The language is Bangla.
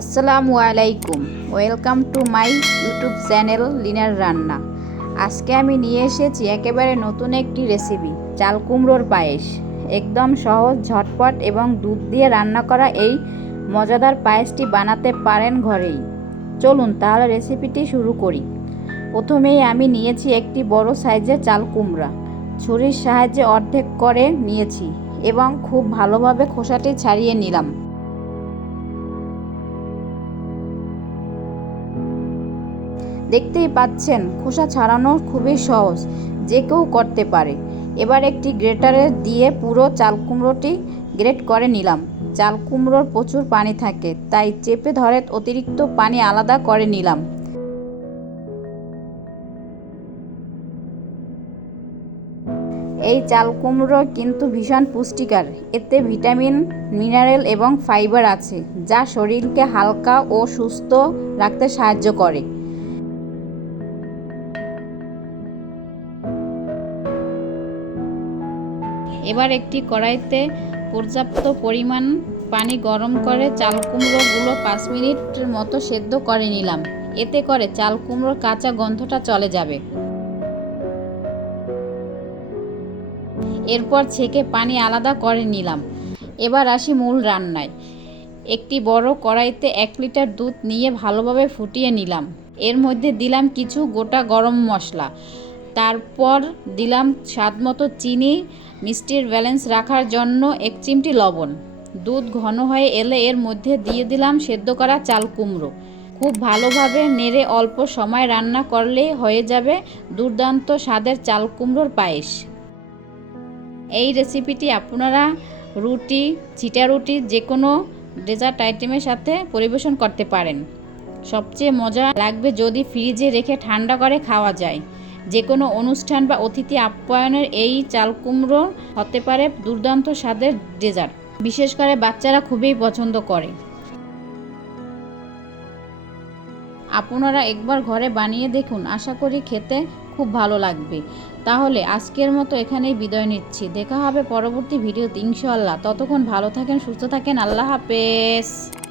আসসালামু আলাইকুম। Welcome to my YouTube channel liner রান্না আজকে আমি নিয়ে এসেছি একেবারে নতুন একটি রেসিপি চাল কুমড়োর পায়েস। একদম সহজ, ঝটপট এবং দুধ দিয়ে রান্না করা এই মজাদার পায়েসটি বানাতে পারেন ঘরেই। চলুন তাহলে রেসিপিটি শুরু করি। প্রথমেই আমি নিয়েছি একটি বড় সাইজের চাল কুমড়া। ছুরির সাহায্যে অর্ধেক করে নিয়েছি এবং খুব ভালোভাবে খোসাটি ছাড়িয়ে নিলাম। দেখতেই পাচ্ছেন, খোসা ছাড়ানো খুবই সহজ, যে কেউ করতে পারে। এবার একটি গ্রেটারে দিয়ে পুরো চাল কুমড়োটি গ্রেট করে নিলাম। চাল কুমড়োর প্রচুর পানি থাকে, তাই চেপে ধরে অতিরিক্ত পানি আলাদা করে নিলাম। এই চাল কুমড়ো কিন্তু ভীষণ পুষ্টিকর। এতে ভিটামিন, মিনারেল এবং ফাইবার আছে, যা শরীরকে হালকা ও সুস্থ রাখতে সাহায্য করে। এবার একটি কড়াইতে পর্যাপ্ত পরিমাণ পানি গরম করে চাল কুমড়োগুলো পাঁচ মিনিটের মতো সেদ্ধ করে নিলাম। এতে করে চাল কুমড়োর কাঁচা গন্ধটা চলে যাবে। এরপর ছেঁকে পানি আলাদা করে নিলাম। এবার আসি মূল রান্নায়। একটি বড় কড়াইতে এক লিটার দুধ নিয়ে ভালোভাবে ফুটিয়ে নিলাম। এর মধ্যে দিলাম কিছু গোটা গরম মশলা। তারপর দিলাম স্বাদ মতো চিনি মিষ্টির ব্যালেন্স রাখার জন্য এক চিমটি লবণ। দুধ ঘন হয়ে এলে এর মধ্যে দিয়ে দিলাম সেদ্ধ করা চাল কুমড়ো। খুব ভালোভাবে নেড়ে অল্প সময় রান্না করলেই হয়ে যাবে দুর্দান্ত স্বাদের চাল কুমড়োর পায়েস। এই রেসিপিটি আপনারা রুটি চিটা রুটি যে কোনো ডেজার্ট আইটেমের সাথে পরিবেশন করতে পারেন। সবচেয়ে মজা লাগবে যদি ফ্রিজে রেখে ঠান্ডা করে খাওয়া যায়। যে কোনো অনুষ্ঠান বা অতিথি আপ্যায়নের এই চাল কুমড়ো হতে পারে দুর্দান্ত স্বাদের ডেজার্ট। বিশেষ করে বাচ্চারা খুবই পছন্দ করে। আপনারা একবার ঘরে বানিয়ে দেখুন, আশা করি খেতে খুব ভালো লাগবে। তাহলে আজকের মতো এখানেই বিদায় নিচ্ছি। দেখা হবে পরবর্তী ভিডিওতে ইনশাল্লাহ ততক্ষণ ভালো থাকেন, সুস্থ থাকেন। আল্লাহ হাফেজ।